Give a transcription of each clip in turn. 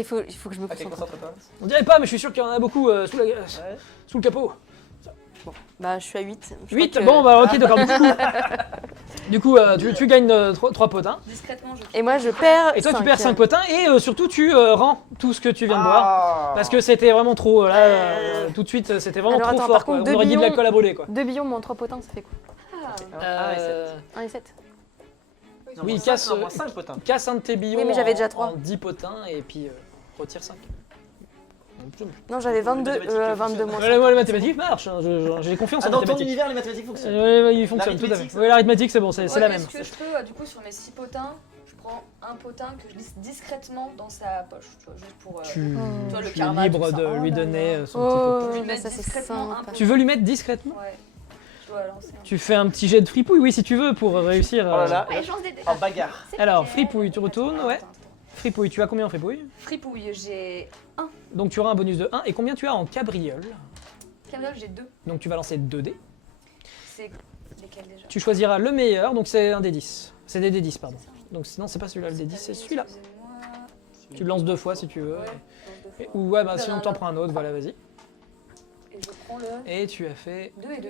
Attendez, il faut que je me Ok, concentre. concentre-toi. On dirait pas, mais je suis sûr qu'il y en a beaucoup sous le capot. Bah, je suis à 8. 8, bon, bah ok, d'accord. Du coup, tu gagnes 3 potins. Discrètement, je. Et moi, je perds. Et toi, tu perds 5 potins. Et surtout, tu rends tout ce que tu viens de boire. Parce que c'était vraiment trop. Là, tout de suite, c'était vraiment Alors, trop attends, fort. par Quoi. contre, On aurait dit de deux l'alcool à brûler. Quoi. 2 billons moins 3 potins, ça fait quoi? Ah, 1 et 7. 1 et 7. Oui, casse 5 potins. casse un de tes billons Oui, mais j'avais déjà en 3. 10 potins et puis retire 5. Non, j'avais 22, mathématiques 22 moins 5. Moi, les mathématiques marchent, hein, j'ai confiance en Dans les ton mathématiques. univers, les mathématiques fonctionnent. Ils fonctionnent tout à L'arithmétique, fait. ça Oui, l'arithmétique, c'est bon, c'est la même. Est-ce que je peux, du coup, sur mes 6 potins, je prends un potin que je glisse discrètement dans sa poche, tu vois, juste pour. Tu vois, le es karma, libre tout ça. de Oh lui là donner là. son petit Oh, pot. Je lui mets ça c'est discrètement un sympa. peu. Tu veux lui mettre discrètement? Ouais, je dois lancer un. Tu fais un petit jet de fripouille, oui, si tu veux, pour réussir. Oh là là. Allez, je lance des dés. En bagarre. Alors, fripouille, tu retournes, ouais. Attends. Fripouille, tu as combien en fripouille? Fripouille, j'ai Donc tu auras un bonus de 1. Et combien tu as en cabriole? Cabriole, j'ai 2. Donc tu vas lancer 2 dés. C'est lesquels déjà? Tu choisiras le meilleur, donc c'est un des 10. C'est des D10, pardon. Donc sinon, c'est pas celui-là le D10, c'est celui-là. Excusez-moi. Tu le lances 2 fois si tu veux. Ouais, je lance 2 fois. Ou ouais, bah Non, sinon non, t'en non. prends un autre, voilà, vas-y. Et je prends le Et tu as fait 2 et 2.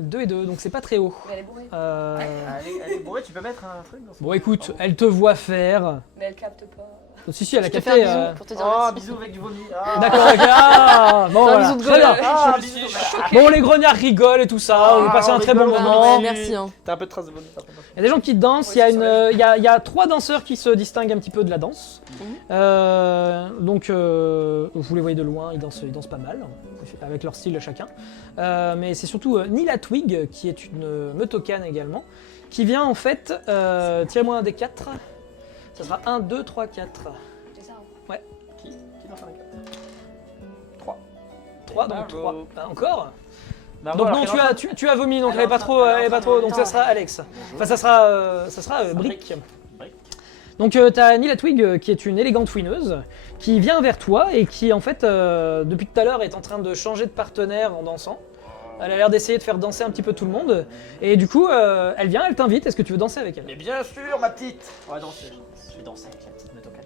2 et 2, donc c'est pas très haut. Mais elle est bourrée. Elle est bourrée, tu peux mettre un truc dans son. Bon écoute, elle te voit faire. Mais elle capte pas. Si, elle a Je te fais capté. un bisou pour te dire Oh, merci. bisous avec du vomi. D'accord, ok. Ah, bon, Fais un voilà. bisou de Très bien. gueule. Ah, Je bisous. suis choquée. Bon, les grognards rigolent et tout ça, on va passer un très bon rigole, moment. Ouais, merci. Hein. T'as un peu de traces de vomi. Il y a des gens qui dansent, il y a il y a 3 danseurs qui se distinguent un petit peu de la danse. Donc vous les voyez de loin, ils dansent pas mal, avec leur style chacun. Mais c'est surtout Nila Twig, qui est une Meutokane également, qui vient en fait, tirez-moi un des 4. Ça sera 1, 2, 3, 4. C'est ça. Qui lance un 4 3, donc Bravo. 3. Encore. Bravo, Donc alors non, qu'elle tu as vomi, donc elle elle est est pas en train- trop, elle est en elle est pas train trop, de- donc ça sera Alex. Enfin ça sera Brick. Brick. Donc tu as Nila Twig qui est une élégante fouineuse qui vient vers toi et qui en fait depuis tout à l'heure est en train de changer de partenaire en dansant. Elle a l'air d'essayer de faire danser un petit peu tout le monde et du coup elle vient, elle t'invite, est-ce que tu veux danser avec elle? Mais bien sûr, ma petite. On va danser. Je vais danser avec la petite Meutokane.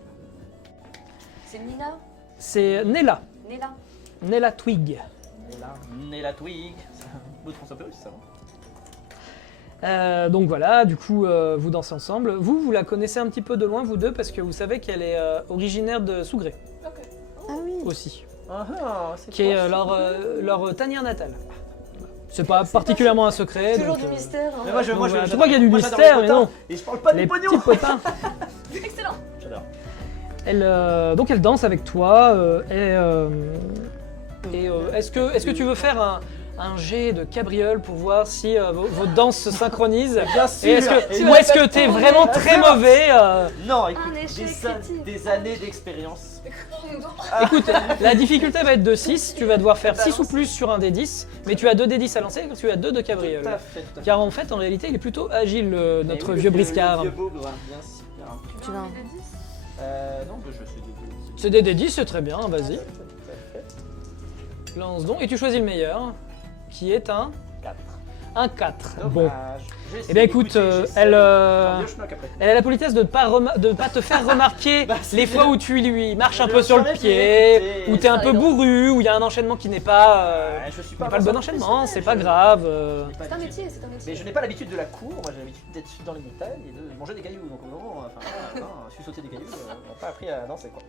C'est Nina. C'est Nela, Nela. Nela Twig. Nela Twig. C'est un mot de français aussi, ça. Donc voilà, du coup vous dansez ensemble. Vous la connaissez un petit peu de loin vous deux parce que vous savez qu'elle est originaire de Sougré Ah oui. aussi, Ah, c'est qui est leur tanière natale. C'est pas particulièrement un secret. Toujours donc, du mystère. hein. Mais moi, je Donc, voilà, je j'adore- crois qu'il y a du moi, j'adore mystère, les mais potins, non. Et je parle pas les du pognon. petits potins. Excellent. J'adore. Donc elle danse avec toi. Est-ce que tu veux faire un jet de cabriole pour voir si vos danses se synchronisent? Bien Et est-ce sûr. ou est-ce que t'es vraiment très mauvais Non, écoute, Un échec critique. des années d'expérience. Écoute, la difficulté va être de 6. Tu vas devoir faire 6 ou plus sur un des 10. Mais tu as 2 des 10 à lancer, tu as 2 de cabriole. Tout à fait, tout à fait. Car en fait, en réalité, il est plutôt agile, notre Et oui, vieux le briscard. vieux bougre, bien sûr. Tu vas. Non, bah, je fais des deux. C'est des D10, c'est très bien, vas-y. Tout à fait. Lance donc, et tu choisis le meilleur, qui est un 4. 4. Bon. Dommage. Eh bien écoute, elle a la politesse de ne pas te faire remarquer Bah, c'est les bien. fois où tu lui marches un Je peu sur le saurais pied, éviter. où t'es un Ça peu aide. bourru, où il y a un enchaînement qui n'est pas, Je suis pas le bon enchaînement, professionnel, c'est pas je- grave. C'est un métier, c'est un métier. Mais je n'ai pas l'habitude de la cour, moi j'ai l'habitude d'être dans les montagnes et de manger des cailloux. Donc au moment, enfin, voilà, sauter des cailloux, on n'a pas appris à danser quoi.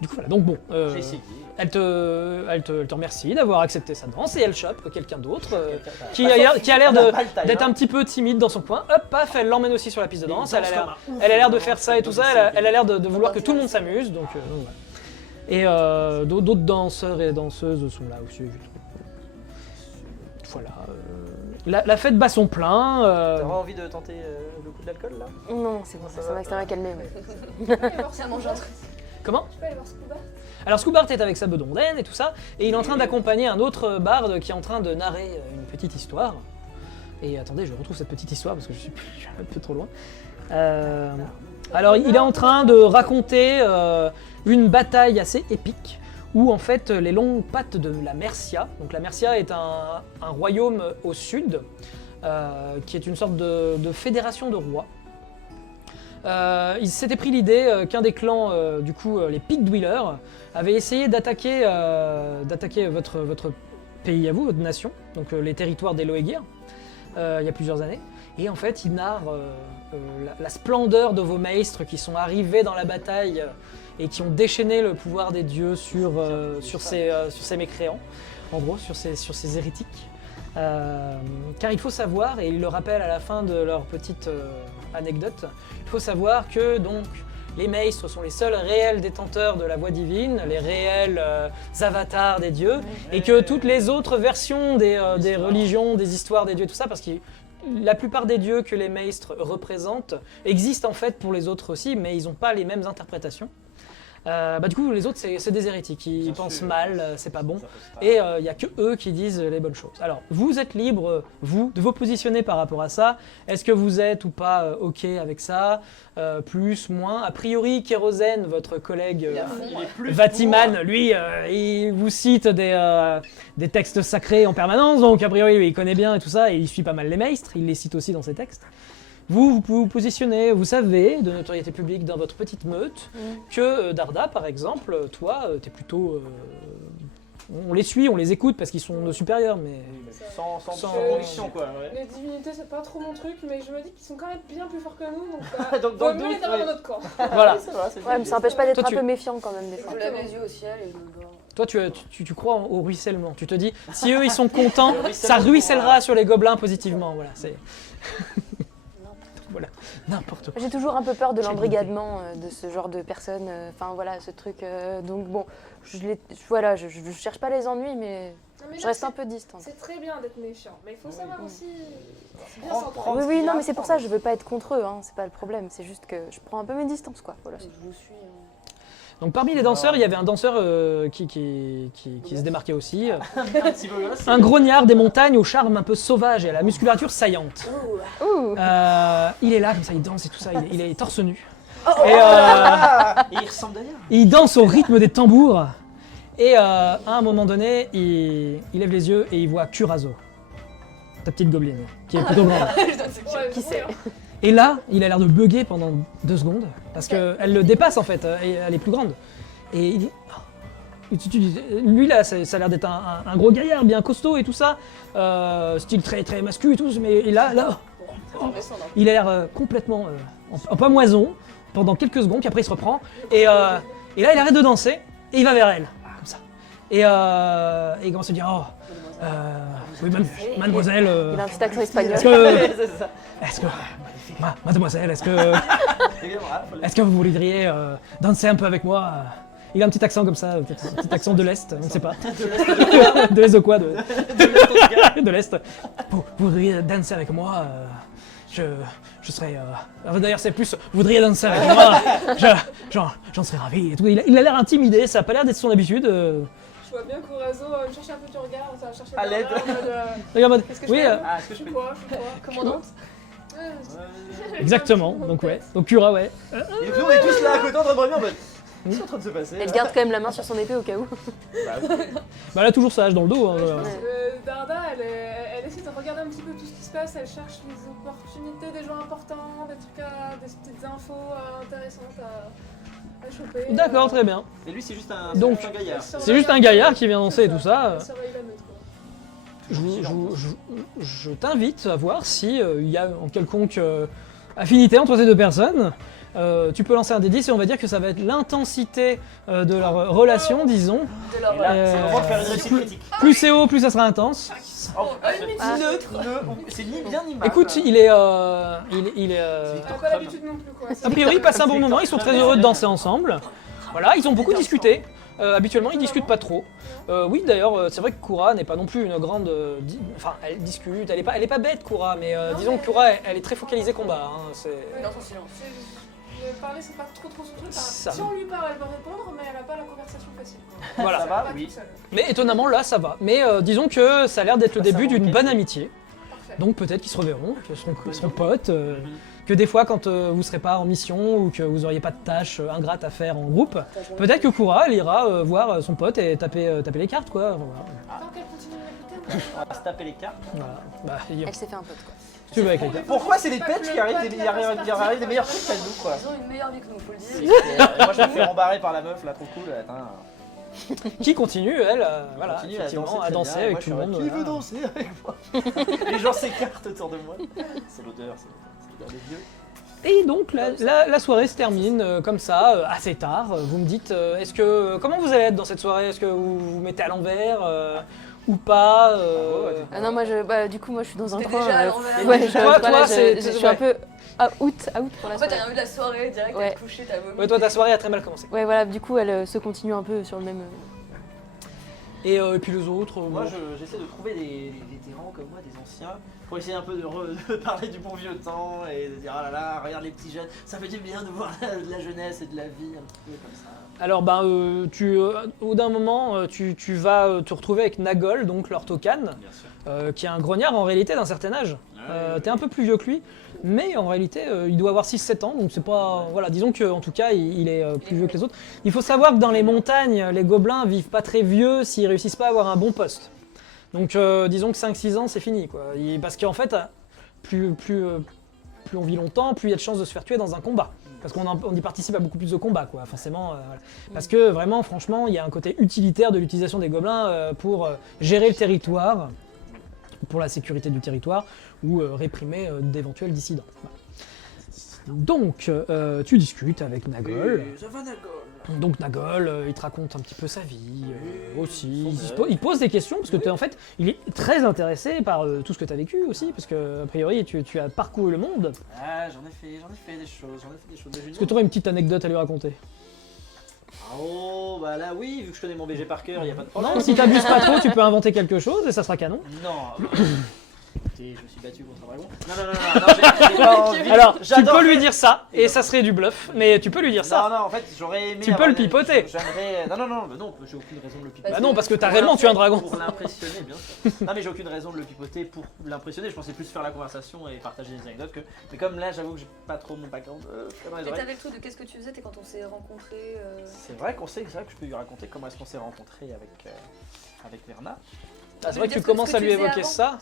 Du coup voilà, donc bon, J'ai essayé. elle te remercie d'avoir accepté sa danse et elle chope quelqu'un d'autre qui Bah, a l'air on n'a pas le time, d'être hein. un petit peu timide dans son coin. Hop, paf, elle l'emmène aussi sur la piste de Mais danse. il Elle danse a l'air, comme un ouf, elle a l'air de il faire danse, ça et il tout danse, ça. il Elle a l'air de vouloir que tout le monde s'amuse. Donc voilà. Et d'autres danseurs et danseuses sont là aussi. Voilà. La fête bat son plein. T'as vraiment envie de tenter le coup de l'alcool là? Non, c'est bon, ça va calmer. Ouais. Je peux aller voir si elle mange un truc. Comment? Je peux aller voir Scuba. Alors Scoubart est avec sa bedondaine et tout ça, et il est en train d'accompagner un autre barde qui est en train de narrer une petite histoire. Et attendez, je retrouve cette petite histoire parce que je suis un peu trop loin. Alors il est en train de raconter une bataille assez épique où en fait les longues pattes de la Mercia, donc la Mercia est un royaume au sud qui est une sorte de fédération de rois. Ils s'étaient pris l'idée qu'un des clans, du coup, les Peak Dwellers, avait essayé d'attaquer votre pays à vous, votre nation, donc les territoires des Loegir, il y a plusieurs années. Et en fait, ils narrent la splendeur de vos maestres qui sont arrivés dans la bataille et qui ont déchaîné le pouvoir des dieux sur ces mécréants, en gros, sur ces hérétiques. Car il faut savoir, et ils le rappellent à la fin de leur petite anecdote, il faut savoir que donc les maestres sont les seuls réels détenteurs de la voix divine, les réels avatars des dieux, et que toutes les autres versions des religions, des histoires des dieux, tout ça, parce que la plupart des dieux que les maestres représentent existent en fait pour les autres aussi, mais ils n'ont pas les mêmes interprétations. Du coup, les autres, c'est des hérétiques, ils Bien pensent sûr. mal, c'est pas bon. Ça passe pas. Et il n'y a que eux qui disent les bonnes choses. Alors, vous êtes libre, vous, de vous positionner par rapport à ça. Est-ce que vous êtes ou pas OK avec ça? Plus, moins. A priori, Kérosène, votre collègue Il est plus Vatiman, lui, il vous cite des textes sacrés en permanence. Donc, a priori, lui, il connaît bien et tout ça. Et il suit pas mal les maestres. Il les cite aussi dans ses textes. Vous pouvez vous positionner, vous savez, de notoriété publique dans votre petite meute, que Darda, par exemple, toi, t'es plutôt... on les suit, on les écoute parce qu'ils sont nos supérieurs, mais... Sans Sans- conviction, quoi. Ouais. Les divinités, c'est pas trop mon truc, mais je me dis qu'ils sont quand même bien plus forts que nous, donc Donc, vaut dans le mieux les doute, avoir ouais. dans notre camp. Voilà. C'est vrai, c'est Ouais, mais ça n'empêche pas d'être Toi, un tu- peu méfiant quand même des Je fois. lève les yeux au ciel et je me barre. Toi, tu crois au ruissellement. Tu te dis, si eux, ils sont contents, Le ça ruissellement, ruissellera voilà. sur les gobelins positivement. Voilà, c'est... Voilà, n'importe quoi. J'ai toujours un peu peur de Quelle l'embrigadement de ce genre de personnes. Enfin voilà, ce truc. Donc bon, voilà, je cherche pas les ennuis, mais Non, mais je là, reste un peu distante. C'est très bien d'être méfiant, mais il faut savoir aussi bien Prends- s'entendre. prends- Oui, ce oui, qu'il y non, a mais à c'est pour ça, prendre. je veux pas être contre eux, hein, c'est pas le problème. C'est juste que je prends un peu mes distances, quoi. Voilà. Je vous suis. Donc parmi les danseurs, il y avait un danseur qui se démarquait aussi. Un petit peu là, c'est- Un grognard des montagnes au charme un peu sauvage et à la musculature saillante. Ouh. Il est là, comme ça, il danse et tout ça, il est torse nu. Oh, Et Et il ressemble d'ailleurs. il danse au rythme des tambours. Et à un moment donné, il lève les yeux et il voit Kurazo, ta petite gobeline, qui est plutôt grande. Ouais, Qui je sait vois. Et là, il a l'air de bugger pendant 2 secondes, parce qu'elle le dépasse en fait, et elle est plus grande. Et il dit... oh. Lui là, ça a l'air d'être un gros gaillard, bien costaud et tout ça, style très très masculin et tout, mais et là, il a l'air complètement en pamoison pendant quelques secondes, puis après il se reprend, et là il arrête de danser, et il va vers elle, comme ça. Et il commence à dire, oh, oui, mademoiselle, Il a un petit accent espagnol. est-ce que... C'est ça. Est-ce que... Mademoiselle, est-ce que vous voudriez danser un peu avec moi? Il a un petit accent comme ça, un petit accent de l'Est, on ne sait pas. De l'Est de quoi? De l'Est. Vous voudriez danser avec moi? Je serais... D'ailleurs, c'est plus, vous voudriez danser avec moi? J'en serais ravi et tout. Il a l'air intimidé, ça n'a pas l'air d'être son habitude. Je vois bien Corazo me cherche un peu du regard, ça va chercher À le l'aide. regard, en mode, Regarde, en mode, Qu'est-ce que je oui, fais Ah, est-ce que je je suis peux. quoi, je suis quoi Commandante. Ouais, exactement, donc ouais. Donc Kura, ouais. Et nous, on est tous là à côté en train de revenir en mode. Qu'est-ce qui est en train de se passer? Elle là garde quand même la main sur son épée au cas où. Bah, oui. Bah elle a toujours sa hache dans le dos. Hein, Je voilà. pense que Darda, elle essaie de regarder un petit peu tout ce qui se passe, elle cherche les opportunités des gens importants, des trucs des petites infos intéressantes à choper. D'accord, très bien. Et lui, c'est juste un, Donc, c'est juste un gaillard. C'est juste un gaillard qui vient danser et tout ça. Elle surveille la meute, quoi. Je t'invite à voir si il y a en quelconque affinité entre ces deux personnes. Tu peux lancer un des 10 et on va dire que ça va être l'intensité de leur relation, disons. De leur Et là, c'est le moment de faire une Euh, réussite critique. Plus c'est haut, plus ça sera intense. Oh, Ah. c'est ni bien ni mal. Écoute, il est... Elle a pas l'habitude non plus, quoi. A priori, ils passent un bon moment, ils sont très heureux de danser ensemble. Voilà, ils ont beaucoup discuté. Habituellement, ils discutent pas trop. Oui, d'ailleurs, c'est vrai que Kura n'est pas non plus une grande... Enfin, elle discute, elle est pas bête, Kura, mais disons que Kura, elle est très focalisée combat. Hein, c'est... Ouais, Dans son silence. Parler, c'est pas trop son truc. Ça. Si on lui parle, elle va répondre, mais elle a pas la conversation facile, quoi. Voilà. Ça va, Pas oui. toute seule. Mais étonnamment, là, ça va. Mais disons que ça a l'air d'être le Ça, ça début d'une manque bonne quelque amitié. Parfait. Donc peut-être qu'ils se reverront, qu'ils seront potes, que des fois quand vous serez pas en mission ou que vous auriez pas de tâches ingrates à faire en groupe, peut-être que Kura elle ira voir son pote et taper les cartes quoi. Voilà. Tant qu'elle continue de m'écouter, On va se taper les cartes. Voilà. Bah, Elle s'est fait un pote, quoi. Tu veux avec les gars. Pourquoi c'est les Pas pets que qui le arrivent pet, des, la arrivent des meilleurs trucs qu'à nous quoi. Ils ont une meilleure vie que nous, faut le C'est dire. clair. Et moi je me fais rembarrer par la meuf là, trop cool. Attends. Qui continue, elle, voilà, Continue effectivement, à très danser bien. avec Moi, tout le monde. Qui veut voilà. danser avec moi? Les gens s'écartent autour de moi. C'est l'odeur, c'est l'odeur des vieux. Et donc la soirée se termine comme ça, assez tard. Vous me dites, comment vous allez être dans cette soirée? Est-ce que vous vous mettez à l'envers ou pas Ah non, moi, du coup, moi, je suis dans un T'es coin. déjà à l'envers. Ouais, Toi, je c'est- suis un peu out pour la En fait, t'as soirée. rien vu de la soirée, direct, Ouais. t'as couché, t'as vomi. Ouais, toi ta soirée a très mal commencé. Ouais, voilà, du coup, elle se continue un peu sur le même. Et puis les autres, Moi bon. j'essaie de trouver des vétérans comme moi, des anciens, pour essayer un peu de parler du bon vieux temps et de dire ah là là, regarde les petits jeunes, ça fait du bien de voir de la jeunesse et de la vie un petit peu comme ça. Alors au d'un moment, tu vas te retrouver avec Nagol, donc leur Tokan, Bien sûr. qui est un grognard en réalité d'un certain âge. T'es un peu plus vieux que lui, mais en réalité il doit avoir 6-7 ans, donc c'est pas... Voilà, disons qu'en tout cas il est plus vieux que les autres. Il faut savoir que dans les montagnes, les gobelins vivent pas très vieux s'ils réussissent pas à avoir un bon poste. Donc disons que 5-6 ans c'est fini quoi. Parce qu'en fait, plus on vit longtemps, plus il y a de chances de se faire tuer dans un combat. Parce qu'on y participe à beaucoup plus de combats, quoi, forcément. Voilà. Parce que vraiment, franchement, il y a un côté utilitaire de l'utilisation des gobelins pour gérer le territoire, pour la sécurité du territoire, ou réprimer d'éventuels dissidents. Voilà. Donc, tu discutes avec Nagol. Ça va Nagol. Donc Nagol, il te raconte un petit peu sa vie aussi. son Il pose des questions parce que en fait, il est très intéressé par tout ce que tu as vécu aussi, parce que a priori, tu as parcouru le monde. Ah j'en ai fait des choses, Est-ce que tu aurais une petite anecdote à lui raconter? Oh bah là oui, vu que je connais mon BG par cœur, y a pas de problème. Non, si t'abuses pas trop, tu peux inventer quelque chose et ça sera canon. Non. Écoutez, je me suis battu contre un dragon. Non, j'ai pas envie. Alors, tu J'adore peux lui faire- dire ça, et ça serait du bluff, mais tu peux lui dire ça. Non, en fait, j'aurais aimé. Tu peux avoir le des- pipoter. J'aimerais. Non, j'ai aucune raison de le pipoter. Bah non, parce que t'as réellement tué un dragon. Pour l'impressionner, bien sûr. Non, mais j'ai aucune raison de le pipoter pour l'impressionner. Je pensais plus faire la conversation et partager des anecdotes que. Mais comme là, j'avoue que j'ai pas trop mon background dans les Et oreilles. t'avais le truc de qu'est-ce que tu faisais quand on s'est rencontrés C'est vrai que je peux lui raconter comment est-ce qu'on s'est rencontrés avec Verna. Ah, c'est vrai que tu commences à lui évoquer ça.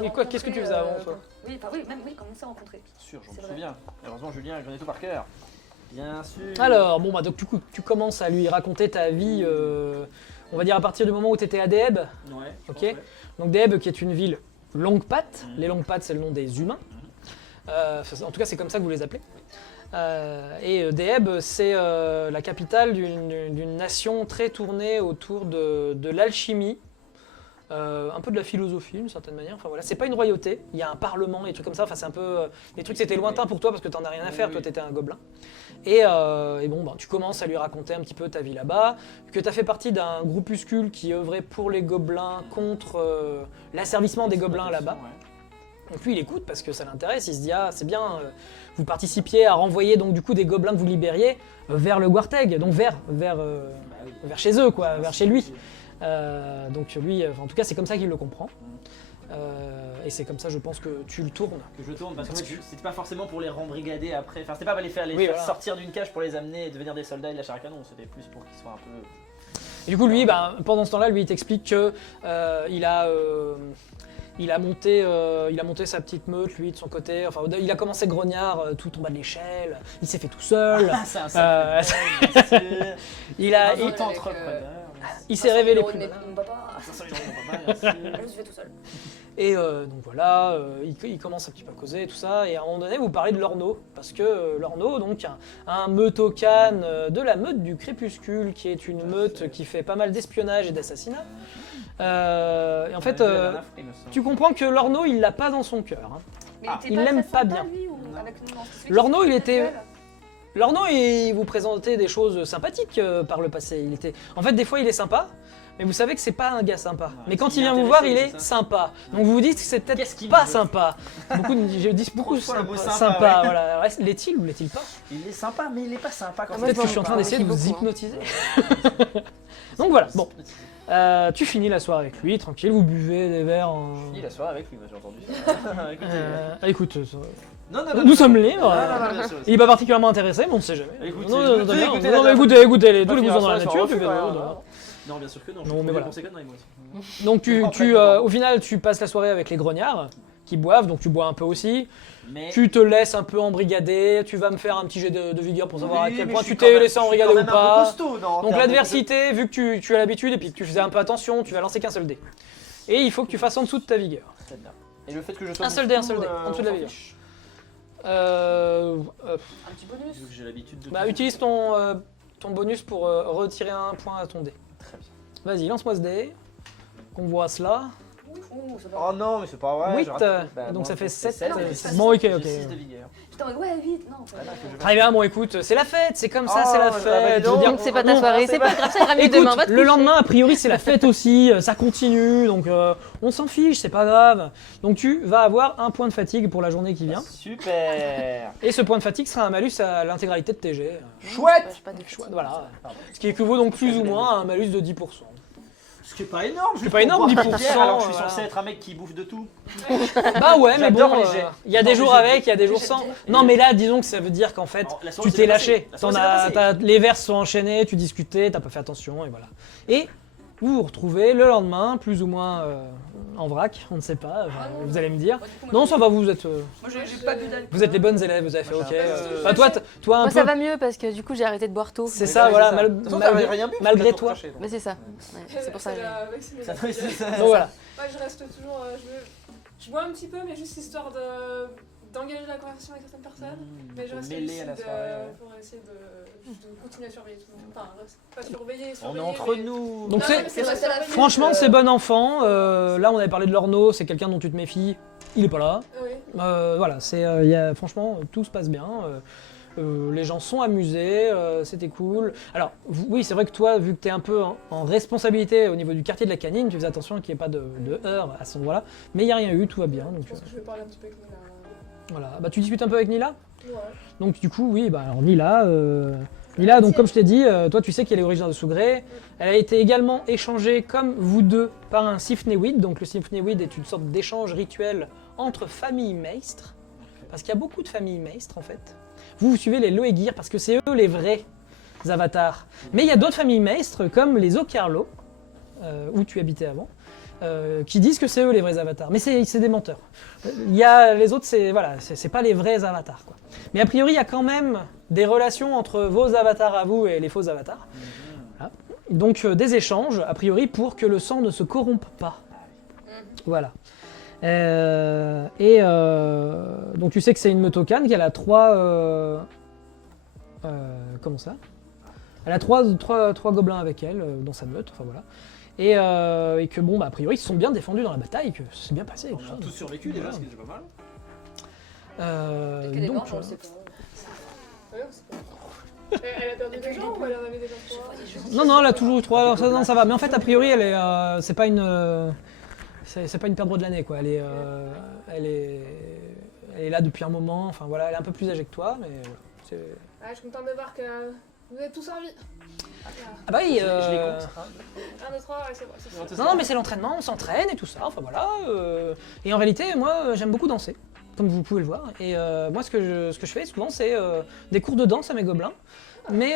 Oui, quoi, qu'est-ce que tu faisais avant, toi? Oui, comment on s'est rencontrés. Bien sûr, j'en C'est me vrai. souviens. Heureusement, Julien, il connaît tout par cœur. Bien sûr. Alors, bon, bah, donc du coup, tu commences à lui raconter ta vie, on va dire à partir du moment où tu étais à Deheb. Ouais. je Ok. pense, ouais. Donc Deheb, qui est une ville longue patte. Mhm. Les longues pattes, c'est le nom des humains. En tout cas, c'est comme ça que vous les appelez. Deheb, c'est la capitale d'une nation très tournée autour de l'alchimie. Un peu de la philosophie d'une certaine manière, enfin voilà, c'est pas une royauté, il y a un parlement et des trucs comme ça, enfin c'est un peu, des trucs c'était lointain pour toi parce que t'en as rien à faire, Oui, toi oui. t'étais un gobelin. Et bon, bah, tu commences à lui raconter un petit peu ta vie là-bas, que t'as fait partie d'un groupuscule qui œuvrait pour les gobelins contre l'asservissement des gobelins là-bas. Ouais. Donc lui il écoute parce que ça l'intéresse, il se dit ah c'est bien, vous participiez à renvoyer donc du coup des gobelins que vous libériez vers le Guarteg, donc vers chez eux quoi, vers chez lui. Donc lui, en tout cas c'est comme ça qu'il le comprend. Et c'est comme ça je pense que tu le tournes. Que je tourne parce que c'était pas forcément pour les rembrigader après. Enfin, c'était pas les faire Oui, voilà. sortir d'une cage pour les amener et devenir des soldats et lâcher un canon. C'était plus pour qu'ils soient un peu. Et du coup lui, bah, pendant ce temps-là, lui il t'explique que il a monté sa petite meute lui de son côté. Enfin il a commencé grognard tout en bas de l'échelle. Il s'est fait tout seul. Ah, c'est un sacré bien sûr. Il a, Un il, auto-entrepreneur. il s'est révélé plus. plus. Mon papa. 500 000 euros, pas mal, bien sûr. Je me suis fait tout seul. Et donc voilà, il commence un petit peu à causer et tout ça, et à un moment donné vous parlez de Lorno, parce que Lorno, donc un meutocan de la meute du Crépuscule, qui est une meute qui fait pas mal d'espionnage et d'assassinat. Et en fait, tu comprends que Lorno il l'a pas dans son cœur. Hein. Mais Ah. était Il l'aime très pas sympa, bien. lui, ou avec nous, non, c'est celui Lorno, qui il s'occupait était- de elle. Lorno il vous présentait des choses sympathiques par le passé. En fait des fois il est sympa, mais vous savez que c'est pas un gars sympa. Ouais, Mais quand il il est vient vous voir il intéressé, est c'est ça. sympa. Donc vous vous dites que c'est Qu'est-ce peut-être qu'il pas veut sympa. Je dis beaucoup Trop fois le mot sympa, sympa, ouais. voilà. L'est-il ou l'est-il pas? Il est sympa, mais il est pas sympa quand Ah, moi, Peut-être que je suis en train pas. d'essayer de vous Beaucoup, hein. hypnotiser. Donc voilà, bon. Tu finis la soirée avec lui, tranquille, vous buvez des verres en... Je finis la soirée avec lui, moi j'ai entendu ça. Écoutez, écoute, non, nous sommes libres. Non, bien sûr. Il est pas particulièrement intéressé, mais on ne sait jamais. Écoutez, Non, écoutez, non, écoutez, non, la mais dame. écoutez les, Pas tous les finir bousons dans la soirée nature. sans tu refus, fais- ouais, non. Non, bien sûr que non. Non, mais voilà. Pour ces conneries, moi aussi. Donc En pleine au final, tu passes la soirée avec les grognards, qui boivent, donc tu bois un peu aussi. Mais Tu te laisses un peu embrigader, tu vas me faire un petit jet de vigueur pour savoir Oui, à quel mais point je suis tu t'es quand laissé même- embrigader je ou suis quand même un peu pas. costaud dans- en Donc termes de- l'adversité, vu que tu as l'habitude et puis que tu faisais un peu attention, tu vas lancer qu'un seul dé. Et il faut que tu fasses en dessous de ta vigueur. Très bien. Et le fait que je sois Un seul dé, en dessous, en dessous de la on s'en vigueur. fiche. Un petit bonus. Vu que j'ai l'habitude de. Bah tout. utilise ton bonus pour retirer un point à ton dé. Très bien. Vas-y, lance-moi ce dé. Qu'on voit cela. Ouh, ça va. Oh non, mais c'est pas vrai. 8, j'ai raté. Bah, donc moi, ça fait c'est 7. non, mais j'ai ça, six- Bon, ok, j'ai ok. 6 de vigueur. J'étais en mode ouais, vite. Non, Ah, là, faut que je fasse- Très bien, bon écoute, c'est la fête, c'est comme ça, Oh, c'est la bah, fête. dis Je veux donc. dire, Donc c'est pas ta non, soirée, c'est pas grave, ça ira mieux écoute, demain, va te le coucher. lendemain, a priori, c'est la fête aussi, ça continue, donc on s'en fiche, c'est pas grave. Donc tu vas avoir un point de fatigue pour la journée qui vient. Super. Et ce point de fatigue sera un malus à l'intégralité de tes jets. Chouette. J'ai pas de Choix, voilà. Pardon. Ce qui équivaut donc plus ou moins à un malus de 10%. Ce qui est pas énorme. Ce qui est pas énorme, 10%, Alors que je suis voilà. censé être un mec qui bouffe de tout. Bah ouais, mais bon, J'adore les jets. il y a des jours J'adore les avec, il y a des jours jets. sans. Non mais là, disons que ça veut dire qu'en fait, Alors, la soirée tu s'est t'es bien passée. lâché. La soirée s'est bien passée. Les vers se sont enchaînés, tu discutais, t'as pas fait attention et voilà. Et vous vous retrouvez le lendemain, plus ou moins en vrac, on ne sait pas, Ah non. vous allez me dire. Bah, du coup, moi, Non, ça va, vous êtes, Moi, j'ai pas bu d'alcool. vous êtes les bonnes élèves, vous avez fait Moi, ok. j'ai un peu- Bah, toi un Moi peu. ça va mieux parce que du coup j'ai arrêté de boire tôt. C'est Oui, ça, ouais, voilà, c'est ça. De toute façon, t'avais rien bu, malgré parce que t'as toi. tout craché, donc. Mais c'est ça, ouais, c'est pour ça que j'ai- Ça, oui, c'est ça. Donc voilà. Ouais, je reste toujours. Je bois un petit peu, mais juste histoire d'engager la conversation avec certaines personnes. Mais je reste mêlé à la lucide, soirée. Ouais. pour essayer de continuer à surveiller tout le monde. Enfin, pas surveiller, On est surveiller. entre mais- nous. Donc Non, c'est- mais c'est rester à la fin. Franchement, c'est bon enfant. Là, on avait parlé de l'orno, c'est quelqu'un dont tu te méfies. Il est pas là. Oui. Voilà, franchement, tout se passe bien. Les gens sont amusés, c'était cool. Alors, oui, c'est vrai que toi, vu que tu es un peu en responsabilité au niveau du quartier de la Canine, tu faisais attention qu'il n'y ait pas de heurts à ce endroit-là. Mais il n'y a rien eu, tout va bien. Donc, Je pense que je vais parler un petit peu avec Nina. voilà. Bah, tu discutes un peu avec Nila. Ouais. Donc, du coup, oui, bah, alors Nila, donc comme je t'ai dit, toi tu sais qu'elle est originaire de Sougré. Elle a été également échangée, comme vous deux, par un Sifneweed. Donc le Sifneweed est une sorte d'échange rituel entre familles maestres. Parce qu'il y a beaucoup de familles maestres en fait. Vous suivez les Loegir parce que c'est eux les vrais avatars. Mais il y a d'autres familles maestres comme les Ocarlo, où tu habitais avant, qui disent que c'est eux les vrais avatars. Mais c'est des menteurs. Il y a les autres, c'est pas les vrais avatars quoi. Mais a priori, il y a quand même des relations entre vos avatars à vous et les faux avatars. Voilà. Donc des échanges, a priori, pour que le sang ne se corrompe pas. Voilà. Donc tu sais que c'est une Meutokane, qu'elle a 3... comment ça? Elle a trois gobelins avec elle, dans sa meute, enfin voilà. Et que bon, bah, a priori, ils se sont bien défendus dans la bataille, que ça s'est bien passé. et tout On ça. a tous survécu déjà, ce qui est déjà pas mal. Peut-être qu'elle est Donc, morte, on le sait pas. Ouais, on sait pas. Elle a perdu des gens ou elle en avait déjà trois? non, non, elle a toujours eu 3, alors ça va. Mais en fait, a priori, elle est, c'est pas une, c'est pas une perdreau de l'année, quoi. Elle est là depuis un moment. Enfin voilà, elle est un peu plus âgée que toi, mais c'est. Ouais, je suis contente de voir que vous êtes tous en vie. Ah bah oui. Je les compte. 1, 2, 3, ouais, c'est bon. c'est ça. Non, mais c'est l'entraînement, on s'entraîne et tout ça. Enfin voilà. Et en réalité, moi, j'aime beaucoup danser, comme vous pouvez le voir. Et moi, ce que je fais souvent, c'est des cours de danse à mes gobelins. Mais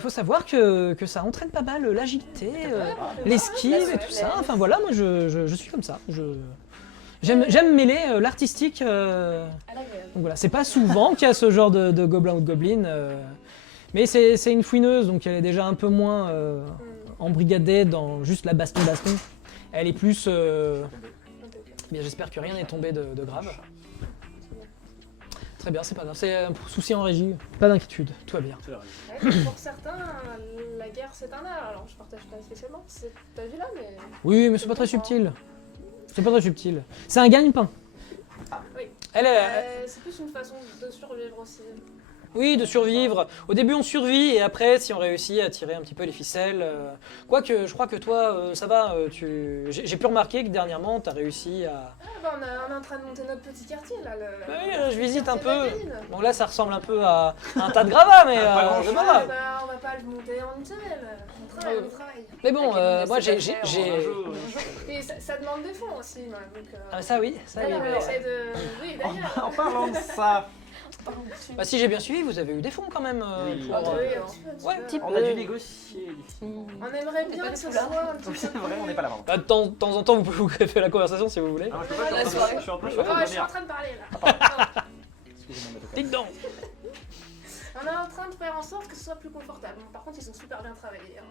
faut savoir que ça entraîne pas mal l'agilité, l'esquive et tout ça. Enfin voilà, moi je suis comme ça. J'aime mêler l'artistique. À l'agréable. Donc voilà, c'est pas souvent qu'il y a ce genre de gobelin ou de gobeline. Mais c'est une fouineuse, donc elle est déjà un peu moins embrigadée dans juste la baston-baston. Elle est plus. Bien, j'espère que rien n'est tombé de grave. Très bien, c'est pas grave. C'est un souci en régie. Pas d'inquiétude, tout va bien. C'est la Ouais, pour certains, la guerre c'est un art. Alors je partage pas spécialement cette avis-là, mais. Oui, mais c'est pas très subtil. C'est pas très subtil. C'est un gagne-pain. Oui. Elle est. C'est plus une façon de survivre aussi. Oui, de survivre. Au début, on survit et après, si on réussit à tirer un petit peu les ficelles. Quoique, je crois que toi, ça va. J'ai pu remarquer que dernièrement, tu as réussi à. Ah bah on est en train de monter notre petit quartier là. Oui, je visite un quartier de la peu. ville. Bon, là, ça ressemble un peu à un tas de gravats, mais Pas grand-chose. c'est pas grave. Bah, on va pas le monter en une semaine. On travaille, on travaille. Mais bon, Avec moi, une j'ai. secrétaire, Un jour, Et ça demande des fonds aussi. Donc, Ah, ça, oui, ça, oui. on mais- essaie de. Oui, d'ailleurs. En parlant de ça, pas au-dessus. Bah, si j'ai bien suivi, vous avez eu des fonds quand même. Oui. Ah, pour, oui, euh, un petit peu, un petit ouais, peu. petit On a dû négocier. difficilement. Mm. On aimerait On est bien pas que du ce tout là. soit un petit Oui, c'est peu vrai, on n'est pas là. bah, de temps en temps, vous pouvez vous greffer la conversation si vous voulez. Ah, moi, je peux pas, La soirée. je suis en train de Oh, je suis dormir. en train de parler là. Excusez-moi, Madoka. Tic donc. On est en train de faire en sorte que ce soit plus confortable. Par contre, ils sont super bien travaillés. Hein.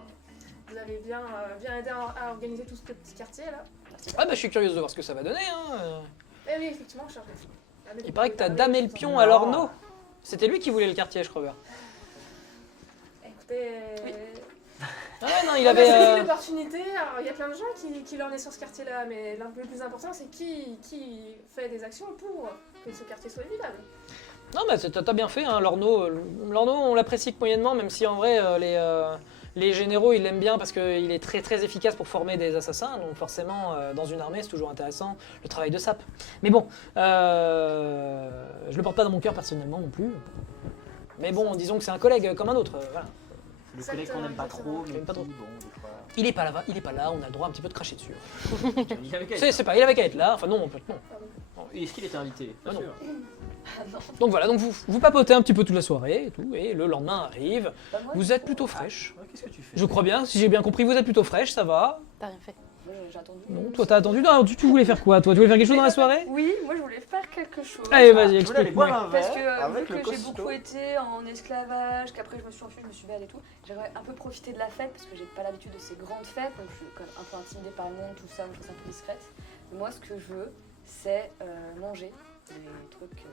Vous avez bien aidé à organiser tout ce petit quartier là. Ah bah je suis curieuse de voir ce que ça va donner. Hein. Eh oui, effectivement, je cherche. Il paraît que t'as damé le pion à l'orno. C'était lui qui voulait le quartier, je crois bien. Écoutez, Oui. Ah ouais, non, il on a saisi avait... l'opportunité. Alors, il y a plein de gens qui leur naissent sur ce quartier-là, mais le plus important, c'est qui fait des actions pour que ce quartier soit vivable. Non, mais t'as bien fait, hein, l'orno. L'orno, on l'apprécie que moyennement, même si en vrai, les généraux, ils l'aiment bien parce qu'il est très très efficace pour former des assassins. Donc forcément, dans une armée, c'est toujours intéressant le travail de sape. Mais bon, je le porte pas dans mon cœur personnellement non plus. Mais bon, disons que c'est un collègue comme un autre. Voilà. Le collègue qu'on n'aime pas trop, mais J'aime pas trop. qui, bon, des fois. Il est pas là, on a le droit un petit peu de cracher dessus. Il avait qu'à être C'est pas, il avait qu'à être là. Enfin non, non. là. Et est-ce qu'il était invité? Ah Bien non. sûr. Donc voilà, donc vous papotez un petit peu toute la soirée et tout, et le lendemain arrive. Bah, moi, Vous êtes plutôt fraîche. Ouais, qu'est-ce que tu fais? Je crois bien, si j'ai bien compris, vous êtes plutôt fraîche, ça va. T'as rien fait. moi, j'ai attendu. Non, toi t'as attendu. Non, tu voulais faire quoi toi? Tu voulais faire quelque chose dans la soirée? Oui, moi je voulais faire quelque chose. Allez, vas-y, Je voulais aller boire explique-moi. un Parce verre que vu avec que le j'ai costaud. beaucoup été en esclavage, qu'après je me suis enfuie, je me suis baladée et tout, j'aimerais un peu profiter de la fête parce que j'ai pas l'habitude de ces grandes fêtes, donc je suis quand même un peu intimidée par le monde, tout ça, je reste un peu discrète. Mais moi ce que je veux, c'est manger des trucs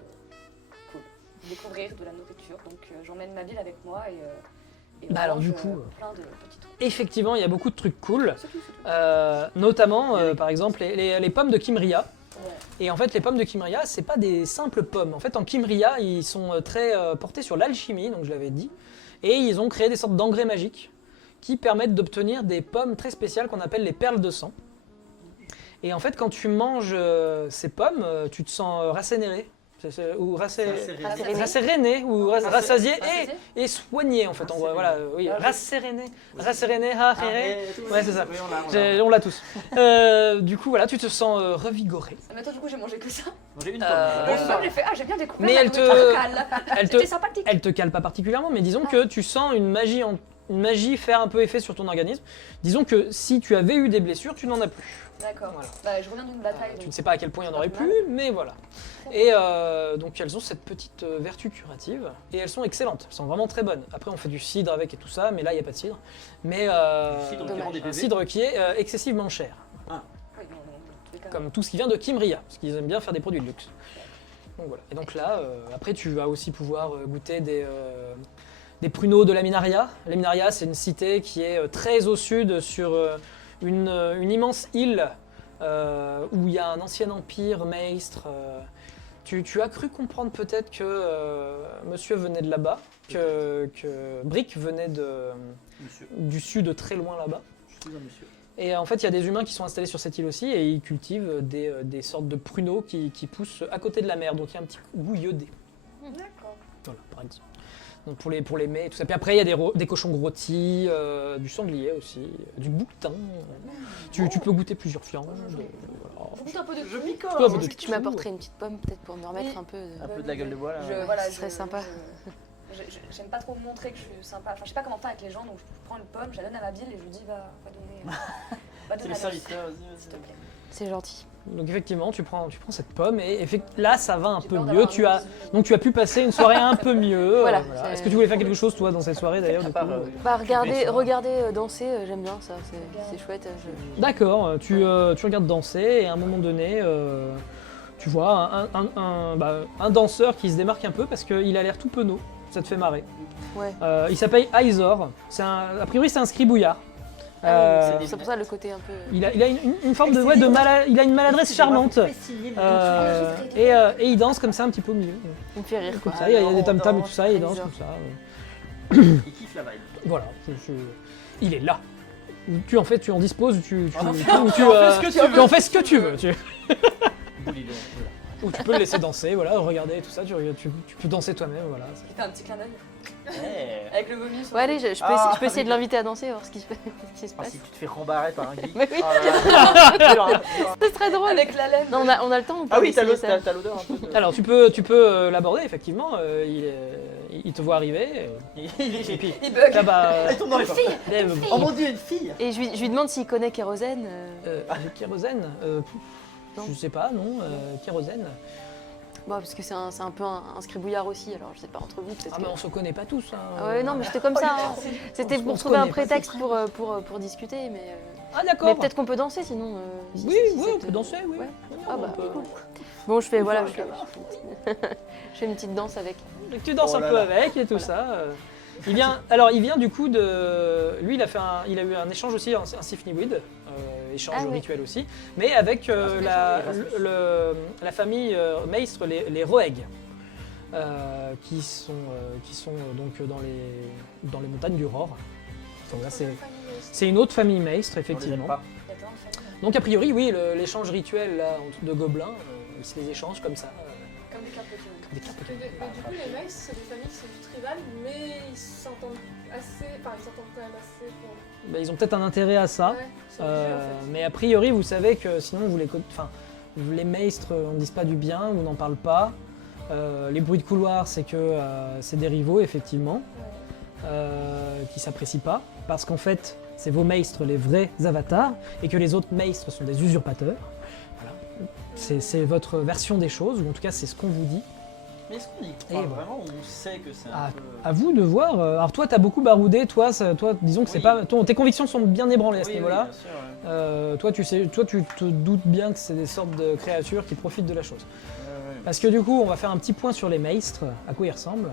cool, découvrir de la nourriture, donc j'emmène ma ville avec moi et Bah on alors, mange, du coup, plein de petits trucs. Effectivement, il y a beaucoup de trucs cool, C'est tout, c'est tout. notamment par exemple les pommes de Kimria. Ouais. Et en fait, les pommes de Kimria, c'est pas des simples pommes. En fait, en Kimria, ils sont très portés sur l'alchimie, donc je l'avais dit, et ils ont créé des sortes d'engrais magiques qui permettent d'obtenir des pommes très spéciales qu'on appelle les perles de sang. Et en fait, quand tu manges ces pommes, tu te sens rassénéré, ou rasséréné, ou rassasié et soigné en fait. En gros, voilà, oui, rasséréné, ouais, c'est ça. On l'a tous. Du coup, voilà, tu te sens revigoré. Mais toi du coup j'ai mangé que ça. J'ai une Euh, Et pomme. même j'ai fait j'ai bien découvert Mais la elle te- nourriture locale. elle te- C'était sympathique. Elle te cale pas particulièrement, mais disons que tu sens une magie faire un peu effet sur ton organisme. Disons que si tu avais eu des blessures, tu n'en as plus. D'accord. Voilà. Bah, je reviens d'une bataille. Tu donc- ne sais pas à quel point il y en aurait Pas de plus, mais voilà. Et donc elles ont cette petite vertu curative, et elles sont excellentes, elles sont vraiment très bonnes. Après on fait du cidre avec et tout ça, mais là il n'y a pas de cidre. Mais Du cidre qui rend des un bébés. cidre qui est excessivement cher, Oui, mais dans tous les cas. comme tout ce qui vient de Kimria, parce qu'ils aiment bien faire des produits de luxe. Donc voilà. Et donc là, après tu vas aussi pouvoir goûter des pruneaux de la Minaria. La Minaria, c'est une cité qui est très au sud sur une immense île où il y a un ancien empire maestre. Tu as cru comprendre peut-être que monsieur venait de là-bas, que Brick venait Monsieur, du sud très loin là-bas. je suis un monsieur. Et en fait, il y a des humains qui sont installés sur cette île aussi et ils cultivent des sortes de pruneaux qui poussent à côté de la mer. Donc il y a un petit goût iodé. D'accord. Voilà, par exemple. Donc pour les mets et tout ça. Puis après, il y a des cochons rôtis, du sanglier aussi, du bouquetin. Tu peux goûter plusieurs viandes. Voilà. Je goûte un peu de Je tout. picole. Toi, vous Est-ce de que tu tout. m'apporterais une petite pomme peut-être pour me remettre Oui. un peu Un peu de la gueule de bois là. Voilà, Ce serait sympa. J'aime pas trop montrer que je suis sympa. Enfin, je sais pas comment faire avec les gens, donc je prends une pomme, je la donne à ma bille et je lui dis va donner. Va C'est donner le à serviteur, s'il te plaît. C'est gentil. Donc effectivement, tu prends cette pomme et là, ça va un J'ai peu peur mieux. d'avoir Tu un as bisou. donc tu as pu passer une soirée un peu mieux. Voilà, c'est- Est-ce que tu voulais faire quelque chose toi dans cette soirée d'ailleurs du coup Bah Mais ça- regarder danser, j'aime bien ça, c'est chouette. D'accord, tu regardes danser et à un moment donné, tu vois un danseur qui se démarque un peu parce qu'il a l'air tout penaud, ça te fait marrer. Ouais. Il s'appelle Aizor, a priori c'est un scribouillard. C'est pour ça le côté un peu. Il a une forme il a une maladresse charmante. Et il danse comme ça un petit peu au milieu. Il me fait rire quoi. Comme ça, il y a non, des tam-tams et non, tout ça, il danse Aizor. comme ça. Il kiffe la vibe. Voilà, il est là. Tu en disposes, tu en fais ce que tu veux. Boule, il est là. Ou tu peux le laisser danser, voilà, regarder tout ça, tu peux danser toi-même, voilà. Qui fait un petit clin d'œil. Eh. Avec le vomi sur Ouais, allez, je peux, Ah, je peux essayer de l'inviter à danser, voir ce qui se Ah, passe. si tu te fais rembarrer par un geek. Mais oui. Oh là là. C'est très drôle. Avec la laine. Non, on a le temps ou pas Ah oui, t'as d'essayer ça l'odeur un peu. Alors tu peux l'aborder, effectivement, il te voit arriver, et puis Il bug. là-bas... Elle tombe dans les pommes. Dave, Oh mon dieu, une fille. Et je lui demande s'il connaît Kérosène. avec kérosène Non. je sais pas, non, kérosène. Bon, parce que c'est un peu un scribouillard aussi, alors je sais pas, entre vous peut-être. Ah mais on se connaît pas tous. Hein. Ah ouais, non, mais c'était comme ça. hein. C'était On pour se trouver un connaît pas, prétexte pour discuter, mais Ah d'accord. mais peut-être qu'on peut danser sinon. Si- Oui, si oui, ça on te- peut danser, oui. Ouais. Oui, Ah on bah, peut- cool. Bon, je fais je fais une petite danse avec. Donc tu danses Oh un là peu là. avec et tout ça. Il vient du coup de... Lui, il a eu un échange aussi, un Sifniwid, échange Ah ouais. rituel aussi, mais avec la famille Maestre, les Roeg, qui sont donc dans les montagnes du Ror. Donc là, c'est une autre famille Maestre, On les aime effectivement. pas. Il y a plein de familles. Donc a priori, oui, l'échange rituel là, de gobelins, ils se les échangent comme ça. Comme des cartes Pokémon. Des cartes Mais du coup, les Mace, c'est des familles qui sont toutes rivales, mais ils s'entendent assez. Enfin, ils s'entendent quand même assez pour. Bah, ils ont peut-être un intérêt à ça. Ouais, ils sont obligés, en fait. Mais a priori, vous savez que sinon, les maestres, on ne dit pas du bien, on n'en parle pas. Les bruits de couloir, c'est que c'est des rivaux, effectivement, qui s'apprécient pas, parce qu'en fait, c'est vos maestres les vrais avatars, et que les autres maestres sont des usurpateurs. Voilà. C'est votre version des choses, ou en tout cas, c'est ce qu'on vous dit. Mais est-ce qu'on y Et croit voilà. vraiment ou on sait que c'est Ah, un peu... À vous de voir. Alors toi, t'as beaucoup baroudé. Toi, disons que c'est Oui. pas. Tes convictions sont bien ébranlées à ce Oui, niveau-là. bien sûr, ouais. Toi, tu te doutes bien que c'est des sortes de créatures qui profitent de la chose. Ouais. Parce que du coup, on va faire un petit point sur les maestres, à quoi ils ressemblent,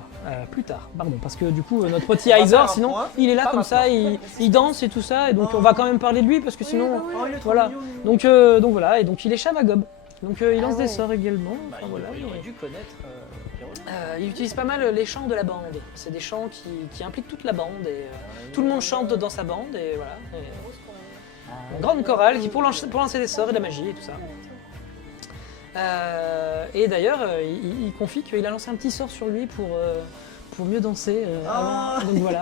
plus tard. Pardon, parce que du coup, notre petit On va Aizer, faire un sinon, point. il est là Pas comme ça, il danse et tout ça, et donc on va quand même parler de lui parce que sinon, Oh, il est trop voilà. mignon. Donc voilà, et donc il est Chamagob. Donc il lance ouais. des sorts également. Bah, Enfin, voilà, il aurait dû connaître Kérosène. il utilise pas mal les chants de la bande. C'est des chants qui impliquent toute la bande et tout le monde chante dans sa bande et voilà. Et une grande chorale qui pour lancer des sorts et de la magie et tout ça. Et d'ailleurs, il confie qu'il a lancé un petit sort sur lui pour mieux danser. Ah, avant. Donc voilà.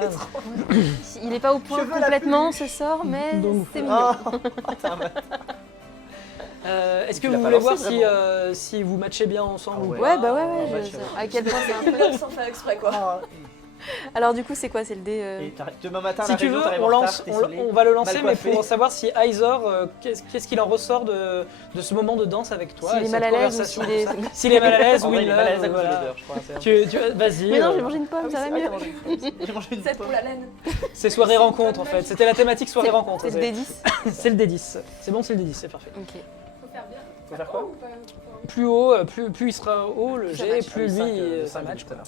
Il est pas au point Je veux la complètement ce sort, mais Donc, c'est mignon. Ah, putain, bah. Est-ce que Il a vous pas voulez lancé, voir si vous matchez bien ensemble Ah ou ouais. pas Ouais, bah on ouais, va je- chez- à quel point c'est un peu. Même sans faire exprès, quoi. Ah, Alors du coup, c'est quoi? C'est le dé. et demain matin, Si la tu réunion, veux, t'arrives on, en lance, retard, t'es on, saoulé. on va le lancer, Mal mais coiffé. pour savoir si Aizor, qu'est-ce qu'il en ressort de ce moment de danse avec toi. S'il et est cette mal à l'aise ou conversation. s'il est. S'il est mal à l'aise En ou vrai, il il est mal à l'aise love, à cause de voilà. l'odeur, je crois. Vas-y. Mais non, j'ai mangé une pomme, Ah oui, ça c'est va vrai, mieux. t'as mangé une pomme. J'ai mangé une 7 pomme. pour la laine. C'est soirée rencontre en fait. C'était la thématique soirée rencontre. C'est le D10. C'est le D10. C'est bon, c'est le D10, c'est parfait. Ok. Faut faire bien. Faut faire quoi Ou pas Plus haut, plus il sera haut le Ça jet, match. plus Cinq, lui ça cinq match. minutes, alors.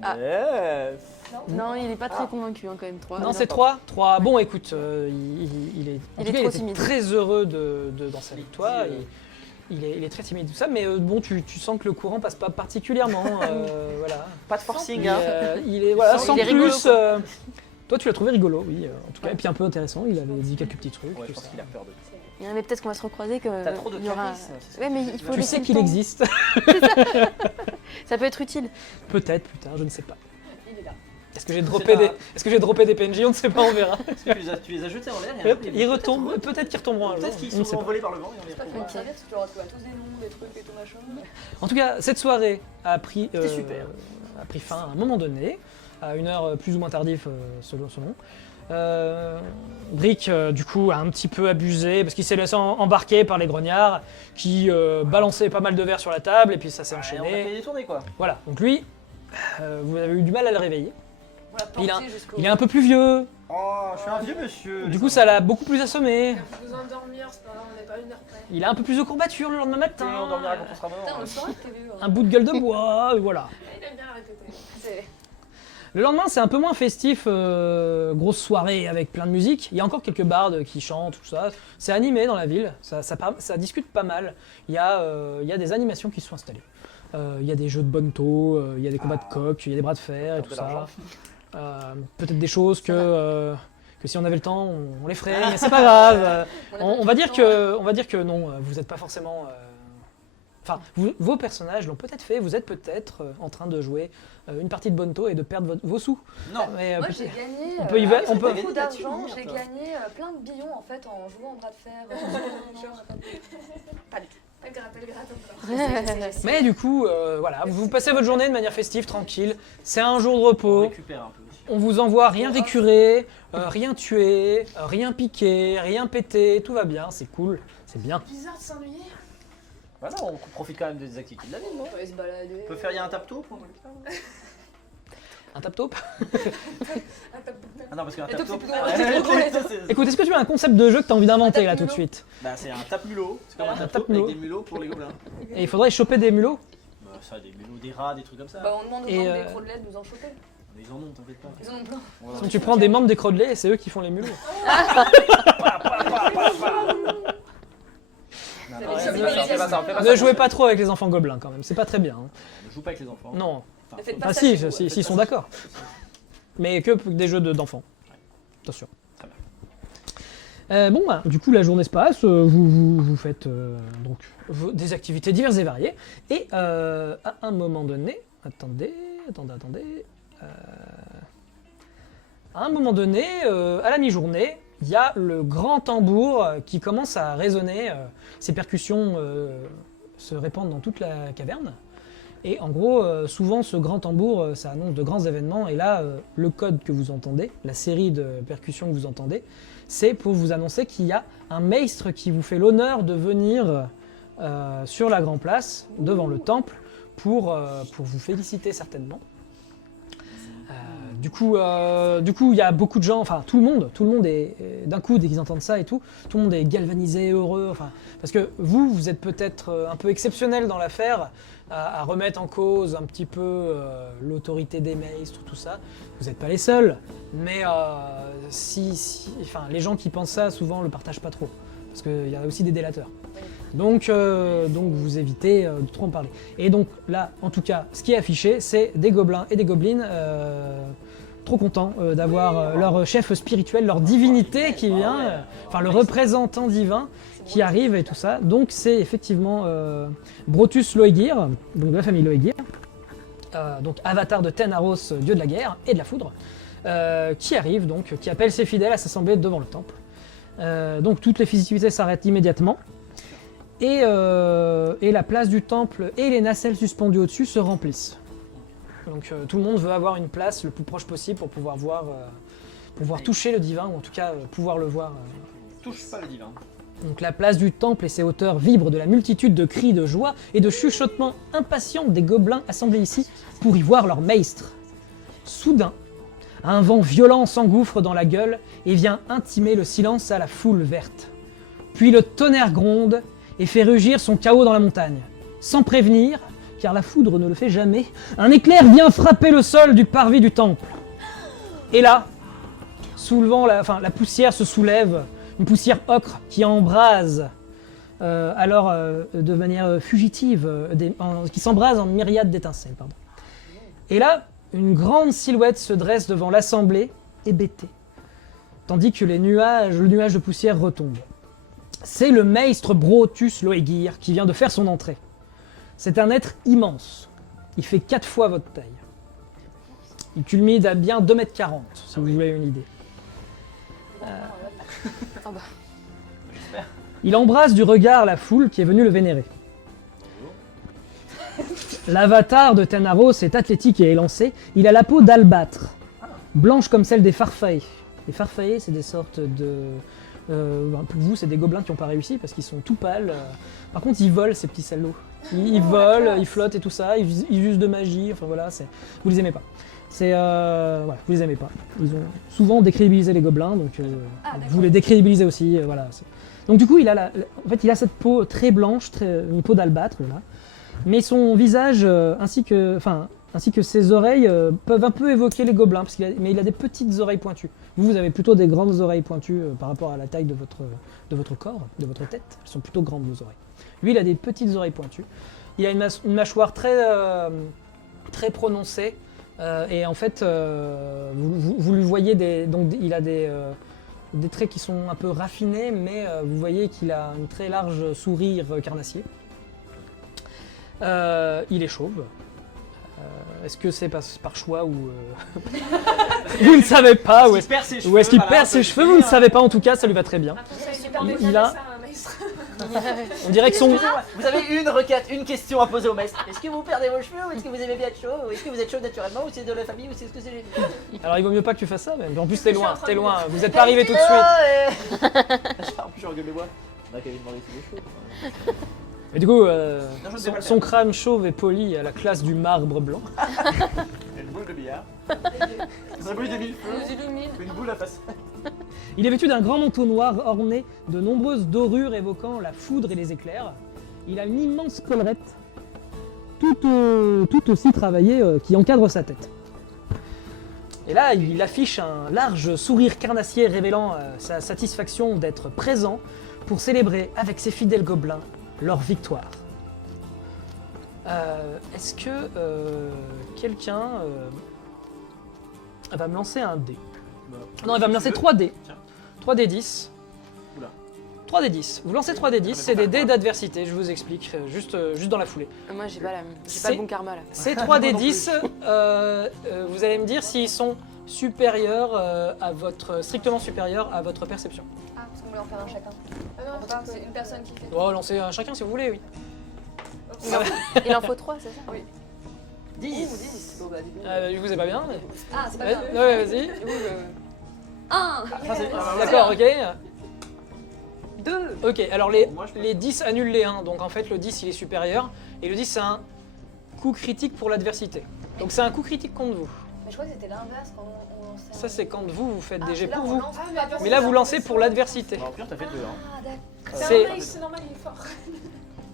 Ah. Yes. Non, il est pas très convaincu hein, quand même, 3. Non, c'est 3. 3. Bon, écoute, il est, en Il tout est cas, trop était timide. très heureux de danser avec toi. Il dit, Il est très timide, tout ça, mais bon, tu sens que le courant passe pas particulièrement. Voilà. Pas de forcing, Il, hein. il est voilà, Il sans est plus. rigolo, quoi. Toi, tu l'as trouvé rigolo, oui, en tout cas, et puis un peu intéressant. Il avait dit quelques petits trucs. Ouais, je tout pense ça. qu'il a peur de Mais peut-être qu'on va se recroiser que. T'as trop de il y aura- charisme. c'est ce Ouais, que mais tu il dis. faut Tu laisser sais le qu'il temps. existe. Ça peut être utile. Peut-être plus tard, je ne sais pas. Il est là. Est-ce que j'ai droppé des PNJ? On ne sait pas, on verra. Est-ce que tu les as jetés en l'air et un Hop, jour, ils retombent, peut-être qu'ils retomberont un jour. Peut-être qu'ils on ne sait sont pas. envolés par le vent et on les J'espère retrouve. qu'ils vont servir parce que tu leur retrouves tous des noms, des trucs et tout machin. En tout cas, cette soirée a pris, C'était super. a pris fin à un moment donné, à une heure plus ou moins tardive selon. Brick, du coup, a un petit peu abusé parce qu'il s'est laissé embarquer par les grognards qui balançaient pas mal de verres sur la table et puis ça s'est Ouais, on a enchaîné. fait des tournées, quoi. Voilà, donc lui, vous avez eu du mal à le réveiller. On l'a Il a- porté jusqu'au. Il est un peu plus vieux, Oh, je suis un vieux monsieur. du coup ça l'a beaucoup plus assommé. Il a besoin de dormir, c'est pas grave, on n'est pas une heure près. Il a un peu plus de courbatures le lendemain matin. On dormira quand on sera Putain, mort. le soir, t'as vu. Un bout de gueule de bois, voilà. Il aime bien répéter. C'est. Le lendemain, c'est un peu moins festif, grosse soirée avec plein de musique. Il y a encore quelques bardes qui chantent, tout ça. C'est animé dans la ville, ça discute pas mal. Il y a des animations qui se sont installées. Il y a des jeux de bonneto, il y a des combats de coq, il y a des bras de fer et De tout ça. l'argent. Peut-être des choses que si on avait le temps, on les ferait, mais c'est pas grave. On va dire que non, vous n'êtes pas forcément Enfin, vos personnages l'ont peut-être fait, vous êtes peut-être en train de jouer une partie de Bonto et de perdre vos sous. Non. Mais, Moi, peut-être- j'ai gagné on peut y va- on peut- beaucoup là-dessus, d'argent, merde, j'ai toi. gagné plein de billons en fait en jouant en bras de fer. Pas du tout. Elle gratte encore. Mais du coup, voilà, vous passez votre journée de manière festive, tranquille. C'est un jour de repos. On récupère un peu aussi. On vous envoie rien récurer, rien tuer, rien piquer, rien péter. Tout va bien, c'est cool, c'est bien. Bizarre de s'ennuyer. Bah non, on profite quand même des activités de la ville, non On peut se balader. On peut faire, il y a un tap-top pour Un tap-top. Ah non, parce qu'un Les taupes, tap-top... c'est plus gros, c'est trop gros, les taupes. Écoute, est-ce que tu as un concept de jeu que tu as envie d'inventer là Un tout de tape-mulot. suite? Bah c'est un tape-mulot, c'est comme un Un tap-top tape-mulot. avec des mulots pour les gobelins. Et il faudrait choper des mulots. Bah ça, des mulots, des rats, des trucs comme ça. Bah, on demande aux Et, gens euh, des crocs de nous en choper. Mais ils en ont, t'inquiète pas. Ils en ont plein. Voilà. Donc tu prends des membres des crodelets et c'est eux qui font les mulots. Non, Ça non, va, rien, ça fais va, pas ça, ça fais pas va. ça, fais pas Ne ça. jouez pas trop avec les enfants gobelins quand même, c'est pas très bien. hein. Ne joue pas avec les enfants. Non. Ne faites pas Ah ça si, chez vous. s'ils sont d'accord. Mais que des jeux d'enfants. Attention. Très bien. Bon, bah, du coup, la journée se passe, vous faites donc des activités diverses et variées. Et à un moment donné, attendez. À un moment donné, à la mi-journée, il y a le grand tambour qui commence à résonner. Ces percussions se répandent dans toute la caverne. Et en gros, souvent, ce grand tambour, ça annonce de grands événements. Et là, le code que vous entendez, la série de percussions que vous entendez, c'est pour vous annoncer qu'il y a un maître qui vous fait l'honneur de venir sur la grande place, devant le temple, pour vous féliciter certainement. Du coup, il y a beaucoup de gens, enfin tout le monde est d'un coup dès qu'ils entendent ça et tout le monde est galvanisé, heureux, enfin parce que vous êtes peut-être un peu exceptionnel dans l'affaire, à remettre en cause un petit peu l'autorité des maîtres, tout ça. Vous n'êtes pas les seuls, mais enfin les gens qui pensent ça souvent le partagent pas trop, parce qu'il y a aussi des délateurs. Donc vous évitez de trop en parler. Et donc là, en tout cas, ce qui est affiché, c'est des gobelins et des gobelines trop contents d'avoir leur chef spirituel, leur divinité qui vient, enfin le représentant divin qui arrive et tout ça. Donc c'est effectivement Brotus Loegir, donc de la famille Loegir, donc avatar de Ten-Aros, dieu de la guerre et de la foudre, qui arrive donc, qui appelle ses fidèles à s'assembler devant le temple. Donc toutes les festivités s'arrêtent immédiatement. Et la place du temple et les nacelles suspendues au-dessus se remplissent. Donc tout le monde veut avoir une place le plus proche possible pour pouvoir voir, pour pouvoir toucher le divin, ou en tout cas pouvoir le voir. Touche pas le divin. Donc la place du temple et ses hauteurs vibrent de la multitude de cris de joie et de chuchotements impatients des gobelins assemblés ici pour y voir leur maître. Soudain, un vent violent s'engouffre dans la gueule et vient intimer le silence à la foule verte. Puis le tonnerre gronde et fait rugir son chaos dans la montagne. Sans prévenir, car la foudre ne le fait jamais, un éclair vient frapper le sol du parvis du temple. Et là, soulevant la poussière se soulève, une poussière ocre qui embrase, de manière fugitive, qui s'embrase en myriades d'étincelles. Pardon. Et là, une grande silhouette se dresse devant l'assemblée, hébétée, tandis que le nuage de poussière retombe. C'est le maître Brotus Loegir qui vient de faire son entrée. C'est un être immense. Il fait 4 fois votre taille. Il culmine à bien 2,40 m, si vous voulez une idée. Il embrasse du regard la foule qui est venue le vénérer. L'avatar de Ten-Aros est athlétique et élancé. Il a la peau d'albâtre, blanche comme celle des farfaets. Les farfaets, c'est des sortes de... pour vous, c'est des gobelins qui n'ont pas réussi parce qu'ils sont tout pâles. Par contre, ils volent, ces petits salauds. Ils volent, ils flottent et tout ça, ils usent de magie, enfin voilà, vous les aimez pas. Voilà, vous les aimez pas. Ils ont souvent décrédibilisé les gobelins, donc vous les décrédibilisez aussi, voilà. Donc du coup, il a il a cette peau très blanche, une peau d'albâtre, voilà. Mais son visage, ainsi que ses oreilles, peuvent un peu évoquer les gobelins, mais il a des petites oreilles pointues. Vous avez plutôt des grandes oreilles pointues par rapport à la taille de votre corps, de votre tête. Elles sont plutôt grandes, vos oreilles. Lui, il a des petites oreilles pointues. Il a une mâchoire très prononcée. Et en fait, vous lui voyez donc il a des traits qui sont un peu raffinés, mais vous voyez qu'il a une très large sourire carnassier. Il est chauve. Est-ce que c'est par choix ou vous ne savez pas, ou est-ce qu'il perd ses cheveux, vous ne savez pas, en tout cas ça lui va très bien. Un conseil super Il détaillé, a- ça, un maître. On dirait que son... Excusez-moi, vous avez une requête, une question à poser au maître. Est-ce que vous perdez vos cheveux ou est-ce que vous aimez bien être chaud ou est-ce que vous êtes chaud naturellement ou c'est de la famille ou c'est ce que c'est Alors il vaut mieux pas que tu fasses ça, mais en plus t'es Je suis en loin, train t'es de loin, me- vous êtes pas arrivé tout de suite. En plus je regarde les bois. On a qu'à lui demander tous les cheveux. Et du coup, je ne sais pas le son faire. crâne chauve est poli à la classe du marbre blanc. Une boule de billard. Un bruit de mille feux. Nous illumine. Une boule à face. Il est vêtu d'un grand manteau noir orné de nombreuses dorures évoquant la foudre et les éclairs. Il a une immense collerette, tout aussi travaillée, qui encadre sa tête. Et là, il affiche un large sourire carnassier révélant sa satisfaction d'être présent pour célébrer avec ses fidèles gobelins leur victoire. Est-ce que quelqu'un va me lancer un dé? Non, il va me lancer 3 dés. Tiens. 3 dés 10. Oula. 3 dés 10. Vous lancez 3 dés 10, c'est des dés d'adversité, je vous explique, juste dans la foulée. Moi, j'ai pas C'est- le bon karma là. Ces 3 dés Moi non 10, vous allez me dire s'ils sont supérieurs strictement supérieurs à votre perception. Ah, parce qu'on voulait en faire un chacun. Ah non, On peut pas, c'est une personne qui fait. Oh, lancez un chacun si vous voulez, oui. Il en faut 3, c'est ça? Oui. 10. Bon bah du coup. Je vous ai pas bien, mais... Ah, c'est pas Ouais, grave. ouais, vas-y. Du coup, 1 D'accord, ok. 2 Ok, alors les, Moi, je peux- les 10 annulent les 1, donc en fait le 10 il est supérieur, et le 10 c'est un coup critique pour l'adversité. Donc c'est un coup critique contre vous. Mais je crois que c'était l'inverse quand on lançait. Ça c'est quand vous faites des jets là, pour on vous. lance Ah, pas mais pour- Mais là vous lancez pour l'adversité. Bon, au pire, t'as fait 2. Hein. Ah, d'accord. C'est- C'est normal, il est fort.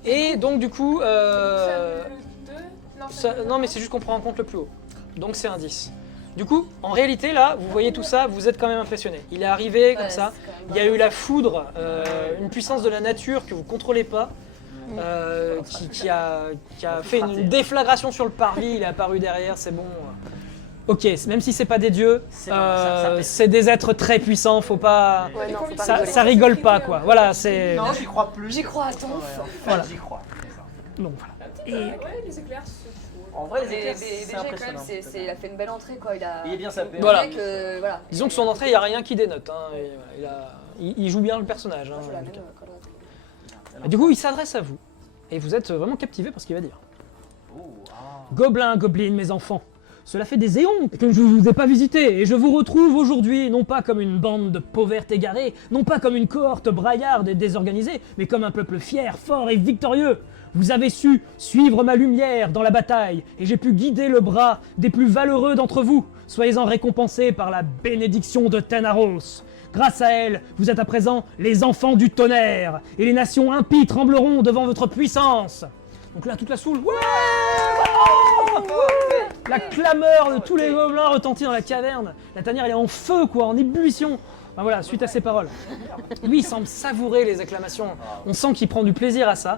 Et donc du coup... Ça, le 2 Non, non mais c'est juste qu'on prend en compte le plus haut. Donc c'est un 10. Du coup, en réalité là, vous voyez tout ça, vous êtes quand même impressionné. Il est arrivé comme Ouais, ça, c'est quand même il y a eu la foudre, une puissance de la nature que vous contrôlez pas, qui a fait une déflagration sur le parvis, il est apparu derrière, c'est bon. Ok, même si c'est pas des dieux, C'est bon, ça pète. c'est des êtres très puissants, faut pas... Ouais, non, faut pas Ça, rigoler. ça rigole pas quoi, voilà, c'est... Non, j'y crois plus. J'y crois à ton Ouais, feu. en fait, Voilà. j'y crois. C'est ça. Donc voilà. Ouais, les éclairs, c'est chaud. En vrai, les Mais éclairs, BG c'est quand même, impressionnant. il a fait une belle entrée quoi. Il a. Il est bien sapé. Voilà. Le mec, voilà. Disons que son entrée, il n'y a rien qui dénote, hein, et voilà, il joue bien le personnage. hein, Moi, je la en tout même cas. collerette. Et du coup, il s'adresse à vous. Et vous êtes vraiment captivé par ce qu'il va dire. Oh, ah. Gobelins, gobelines, mes enfants. Cela fait des éons que je ne vous ai pas visité, et je vous retrouve aujourd'hui, non pas comme une bande de pauvertes égarés, non pas comme une cohorte braillarde et désorganisée, mais comme un peuple fier, fort et victorieux. Vous avez su suivre ma lumière dans la bataille, et j'ai pu guider le bras des plus valeureux d'entre vous. Soyez-en récompensés par la bénédiction de Tenaros. Grâce à elle, vous êtes à présent les enfants du tonnerre, et les nations impies trembleront devant votre puissance. Donc là, toute la foule, ouais, la clameur de tous les gobelins retentit dans la caverne. La tanière, elle est en feu, quoi, en ébullition. Enfin, voilà, suite à ces paroles. Lui, il semble savourer les acclamations. On sent qu'il prend du plaisir à ça.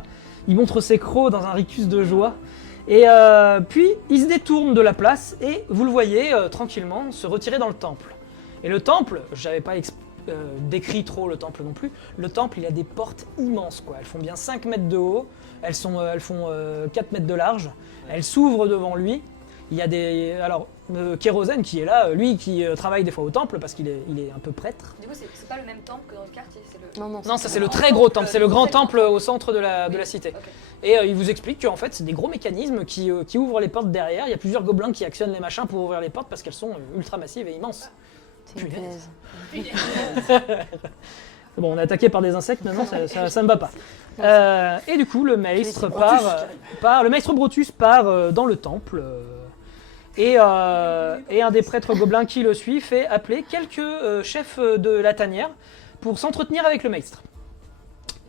Il montre ses crocs dans un rictus de joie. Et puis, il se détourne de la place et vous le voyez tranquillement se retirer dans le temple. Et le temple, je n'avais pas décrit trop le temple non plus. Le temple, il a des portes immenses, quoi. Elles font bien 5 mètres de haut, elles font 4 mètres de large. Elles s'ouvrent devant lui. Il y a des... Alors, Kérosène qui est là, lui qui travaille des fois au temple parce qu'il est un peu prêtre. Du coup, c'est pas le même temple que dans le quartier, c'est le. Non, Non, ça c'est le très gros temple, c'est le grand temple au centre de la cité. Ok. Et il vous explique qu'en fait c'est des gros mécanismes qui ouvrent les portes derrière. Il y a plusieurs gobelins qui actionnent les machins pour ouvrir les portes parce qu'elles sont ultra massives et immenses. C'est une Punaise. punaise. Bon, on est attaqué par des insectes maintenant, ça me va pas. Et du coup, le maître le maître Brotus part dans le temple. Et un des prêtres gobelins qui le suit fait appeler quelques chefs de la tanière pour s'entretenir avec le maître.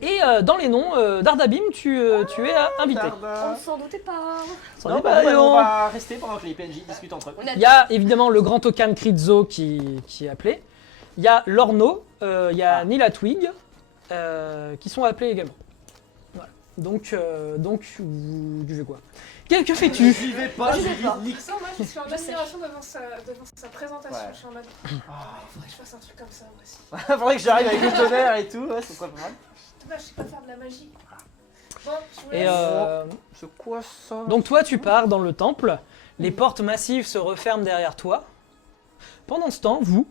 Et dans les noms d'Ardabim, tu es invité. On s'en doutait pas. C'en Non, est pas, bah, non. on va rester pendant que les PNJ discutent entre eux. On a Il y a évidemment le grand Okan Kritzo qui est appelé. Il y a Lorno, il y a Nilatwig qui sont appelés également. Voilà. Donc vous fais quoi? Que fais-tu? J'y vais pas, j'y vais De toute façon, moi je suis en admiration devant sa présentation. Ouais. Je suis en mode. Ah, Faudrait que je fasse un truc comme ça moi aussi. faudrait que j'arrive avec le tonnerre et tout, ouais, ça serait pas mal. Là, je sais pas faire de la magie. Bon, je vous Et laisse. C'est quoi ça? donc toi, tu pars dans le temple. Les portes massives se referment derrière toi. Pendant ce temps, vous,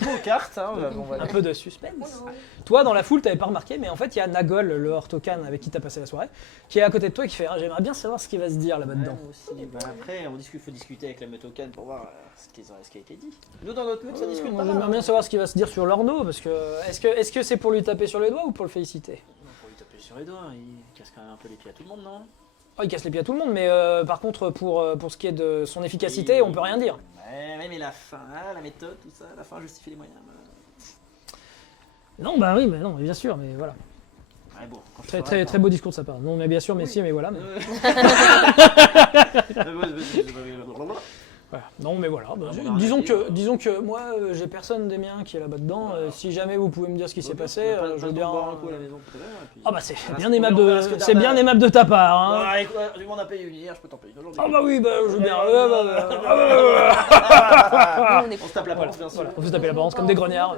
On joue aux cartes, hein, on va un peu de suspense. Oh non. Toi, dans la foule, t'avais pas remarqué, mais en fait, il y a Nagol, le Hortokan avec qui t'as passé la soirée, qui est à côté de toi et qui fait j'aimerais bien savoir ce qui va se dire là-bas dedans. Moi aussi. Bah, après, faut discuter avec la Metokan pour voir ce qui a été dit. Nous, dans notre mood, ça discute Moi, pas mal. j'aimerais bien savoir ce qui va se dire sur Lorno, parce que est-ce que c'est pour lui taper sur les doigts ou pour le féliciter? Non, pour lui taper sur les doigts, il casse quand même un peu les pieds à tout le monde, non? Oh, il casse les pieds à tout le monde, mais par contre, pour ce qui est de son efficacité, on peut rien dire. Ouais, mais la fin, la méthode, tout ça, la fin justifie les moyens. Non, bah oui, mais non, bien sûr, mais voilà. Ouais, bon, quand Très, très, très beau discours de sa part. Non, mais bien sûr, mais Oui. si, mais voilà. Mais... Voilà. Non, mais voilà. Bah, Ah, bon, disons que moi, j'ai personne des miens qui est là-bas dedans. Si jamais vous pouvez me dire ce qui s'est passé, je veux bien. boire un coup à la maison tout à l'heure. et puis- Ah bah c'est Voilà, bien c'est aimable on verra ce que c'est t'as- bien aimable de ta part. Hein. Ouais, écoute, du monde a payé une hier, je peux t'en payer une aujourd'hui. Ah bah oui, bah je veux bien. Nous, on est On se tape la Voilà, porte, bien sûr. voilà. On vous tapez l'apparence comme des grognards.